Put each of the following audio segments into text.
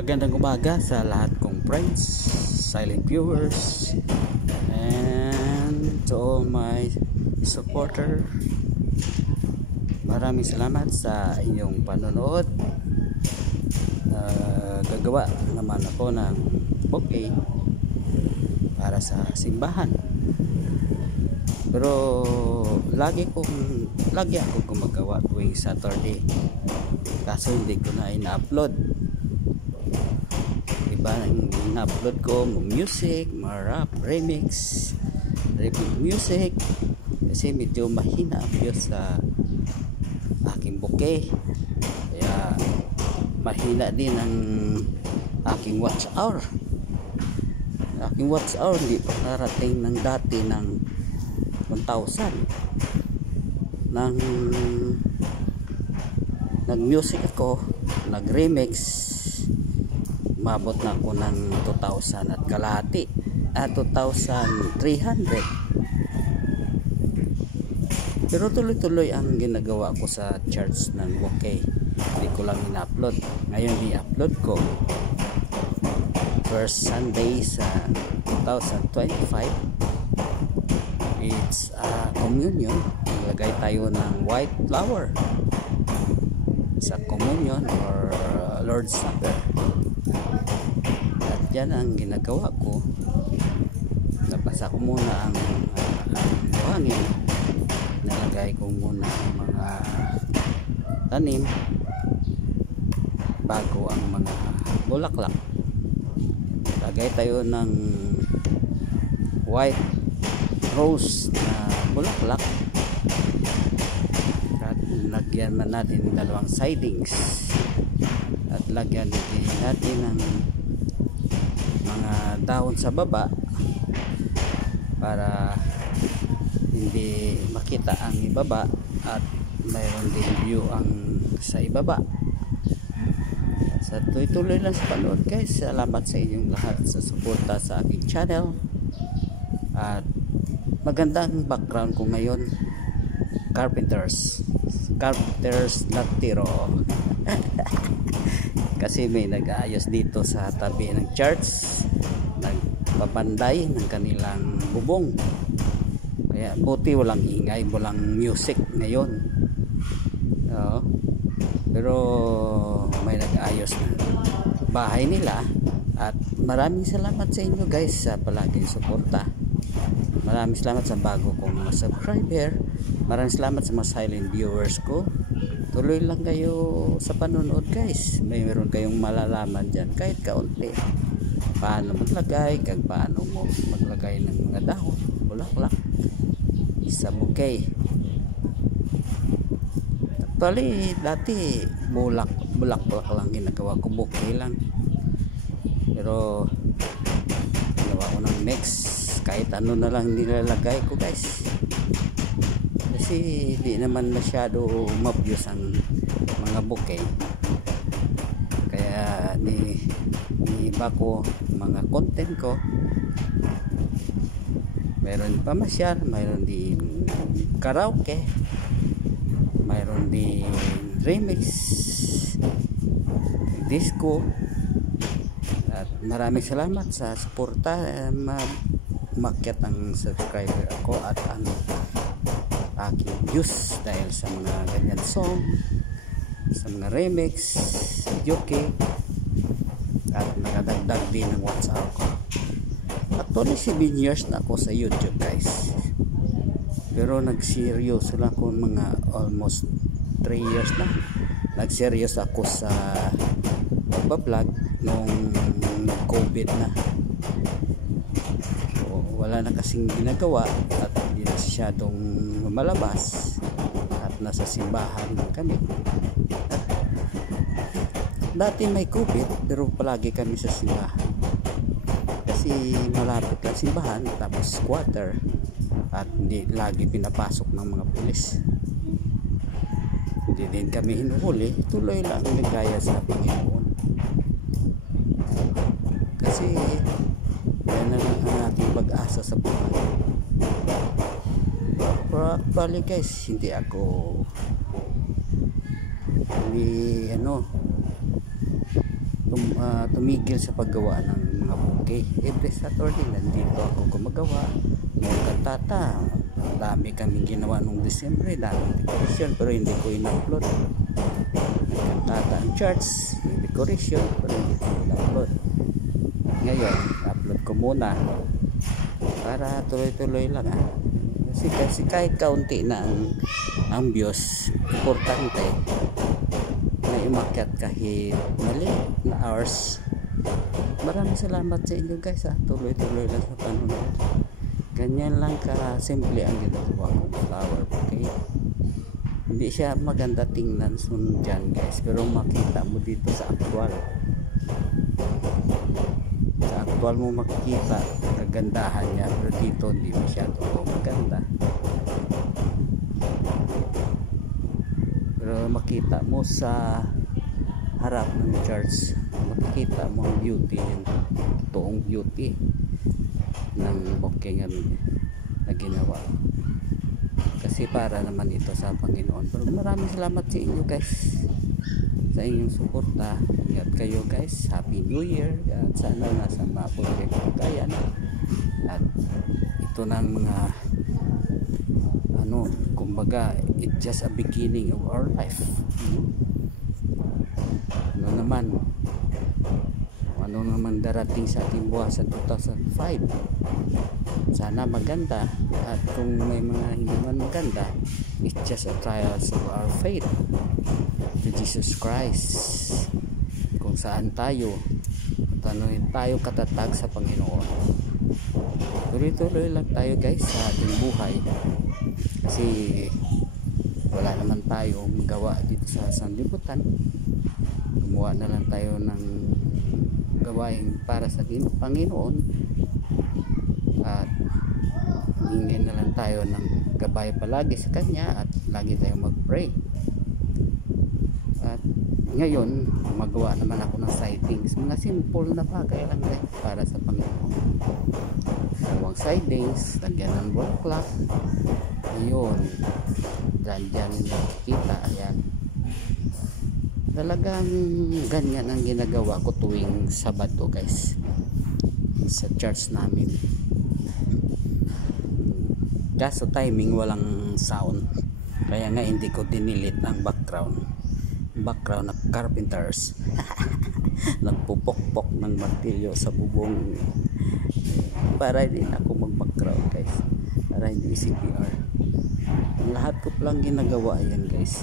Magandang umaga sa lahat kong friends, silent viewers, and to all my supporter. Maraming salamat sa inyong panonood. Gagawa naman ako ng bouquet para sa simbahan. Pero lagi ako gumagawa tuwing Saturday. Kaso hindi ko na ina-upload. Iba ang ina-upload ko, music, rap, remix, music. Kasi medyo mahina ang views sa aking bouquet. Kaya mahina din ang aking watch hour. Aking watch hour hindi pa narating ng dati ng 1,000. Nag-music ako, nag-remix, mabot na ako ng 2,000 at kalahati, 2,300. Pero tuloy-tuloy ang ginagawa ko sa church ng bouquet. Hindi ko lang ina-upload. Ngayon i-upload ko first Sunday sa 2025. It's a communion. Maglagay tayo ng white flower sa communion or Lord's Supper. At yan ang ginagawa ko. Nabasa ko muna ang buhangin. Nalagay ko muna ang mga tanim bago ang mga bulaklak. Lagay tayo ng white rose na bulaklak. At lagyan man natin dalawang sidings. At lagyan din natin ng mga dahon sa baba para hindi makita ang ibaba at mayroon din view ang sa ibaba. Sa tuloy-tuloy lang sa panood guys. Salamat sa inyong lahat sa suporta sa aking channel. At magandang background ko ngayon, carpenters Latiro. Kasi may nag-aayos dito sa tabi ng church, nagpapanday ng kanilang bubong. Kaya buti walang ingay, walang music ngayon. Pero may nag-aayos na bahay nila. At maraming salamat sa inyo guys sa palaging suporta. Maraming salamat sa bago kong mga subscriber. Maraming salamat sa mga silent viewers ko. Tuloy lang kayo sa panonood guys. Mayroon kayong malalaman dyan kahit kaunti. Paano maglagay, paano mo maglagay ng mga dahon, bulaklak sa bouquet. Actually, dati bulaklak lang ginagawa ko, bouquet lang. Pero ginawa ko ng mix, kahit ano na lang nilalagay ko guys. Kasi di naman masyado mabuse ang mga bouquet. Kaya ni iba ko mga content ko, mayroon pamasyal, mayroon din karaoke, mayroon din remix, disco. At maraming salamat sa suporta. Makyat ang subscriber ako at ang aking views dahil sa mga ganyan song, sa mga remix, joke, at nakadagdag din ng WhatsApp ko. Actually 7 years na ako sa YouTube guys, pero nagseryoso lang ako mga almost 3 years na. Nagseryoso ako sa pagbablog nung COVID na. Wala na kasing ginagawa at hindi na masyadong malabas at nasa simbahan kami. Dati may COVID pero palagi kami sa simbahan kasi malapit lang simbahan, tapos quarter, at hindi lagi pinapasok ng mga pulis. Hindi din kami hinuhuli, tuloy lang nagaya sa Panginoon. Kasi yan na lang ang ating pag-asa sa buhay. Pero actually guys, hindi tumigil sa paggawa ng mga bouquet. Every Saturday nandito ako gumagawa ng kantata. Dami kaming ginawa nung December, daming decoration, pero hindi ko in-upload. Kantata ang church, yung decoration, pero hindi ko in-upload. Ngayon, upload ko muna para tuloy-tuloy lang kasi kahit kaunti na ang views, importante na umakyat kahit mali na hours. Maraming salamat sa inyo guys, tuloy-tuloy lang sa panonood. Ganyan lang ka simple ang ginagawa kong flower bouquet. Hindi siya maganda tingnan dyan guys, pero makita mo dito sa actual mo makikita kagandahan niya, pero dito hindi masyado maganda. Pero makita mo sa harap ng church, makikita mo ang beauty, yung totoong beauty ng bouquet na ginawa, kasi para naman ito sa Panginoon. Pero maraming salamat sa inyo guys, sa inyong suporta. Ingat kayo guys, Happy New Year, at sana nasa mabuti kayan. At ito ng mga kumbaga, it's just a beginning of our life. Ano naman darating sa ating buhay sa 2005, sana maganda. At kung may mga hindi man maganda, it's just a trials of our faith to Jesus Christ, kung saan tayo katatag sa Panginoon. Tuloy-tuloy lang tayo guys sa ating buhay, kasi wala naman tayo magawa dito sa sanlibutan. Gumawa na lang tayo ng gawain para sa Panginoon, at hingin na lang tayo ng gabay palagi sa Kanya, at lagi tayong mag-pray. At ngayon magawa naman ako ng sightings, mga simple na bagay lang para sa Panginoon. Dalawang sightings, lagyan ng bulaklak, ayun, dyan nakikita, ayan. Talagang ganyan ang ginagawa ko tuwing Sabado guys sa church namin. Kaso timing walang sound, kaya nga hindi ko dinilit ang background na carpenters nagpupokpok ng martilyo sa bubong, para din ako mag background guys, para hindi CPR. Lahat ko lang ginagawa yan guys,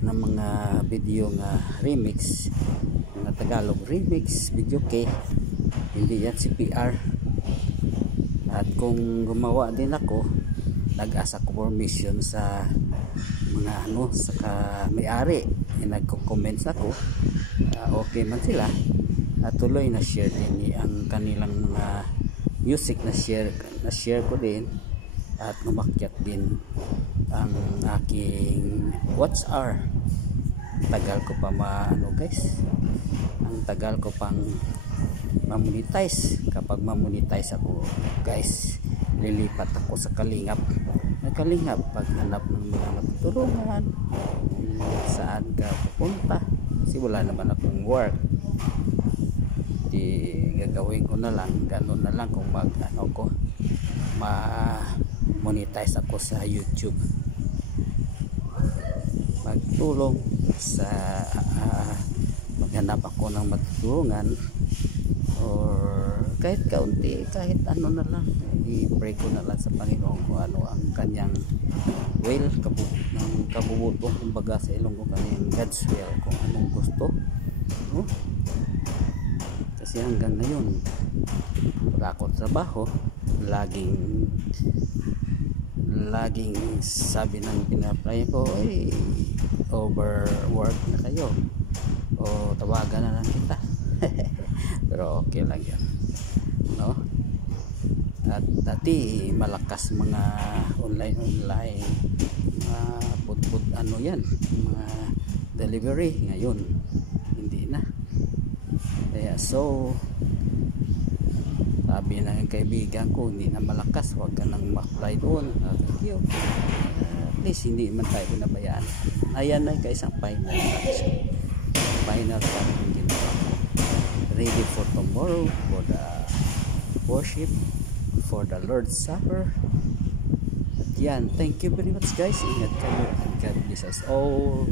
ng mga video nga remix, mga Tagalog remix, video kay hindi yan CPR. At kung gumawa din ako, nag-asa ko permission sa mga sa may-ari, nagko-comments ako, okay man sila, at tuloy na share din ang kanilang mga music, na share ko din, at umakyat din ang aking watch hour. Tagal ko pa guys, ang tagal ko pang ma-monetize. Kapag ma-monetize ako guys, lilipat ako sa Kalingap. Paghanap ng mga matutulungan, saan ka pupunta, kasi wala naman akong work. Di gagawin ko na lang, gano'n na lang kung ma-monetize ako sa YouTube. Magtulong sa maghanap ako ng matutulungan, or kahit kaunti, kahit ano na lang, i-pray ko na lang sa Panginoon kung ano ang kanyang will, ng kabubuto, kumbaga sa Ilonggo, kanyang God's will, kung anong gusto, no? Kasi hanggang ngayon wala akong trabaho, laging sabi ng pina-apply ko, overwork na kayo, o tawagan na lang kita. Pero okay lang yan, no? At dati malakas mga online mga mga delivery. Ngayon hindi na. Kaya so sabi ng kaibigan ko, hindi na malakas, huwag ka nang ma-apply doon. At least hindi man tayo nabayaan. Ayan na guys ang final touch yung ginawa ko. ready for tomorrow, for the worship, for the Lord's Supper. At yan, thank you very much guys. Ingat kayo and God bless us all.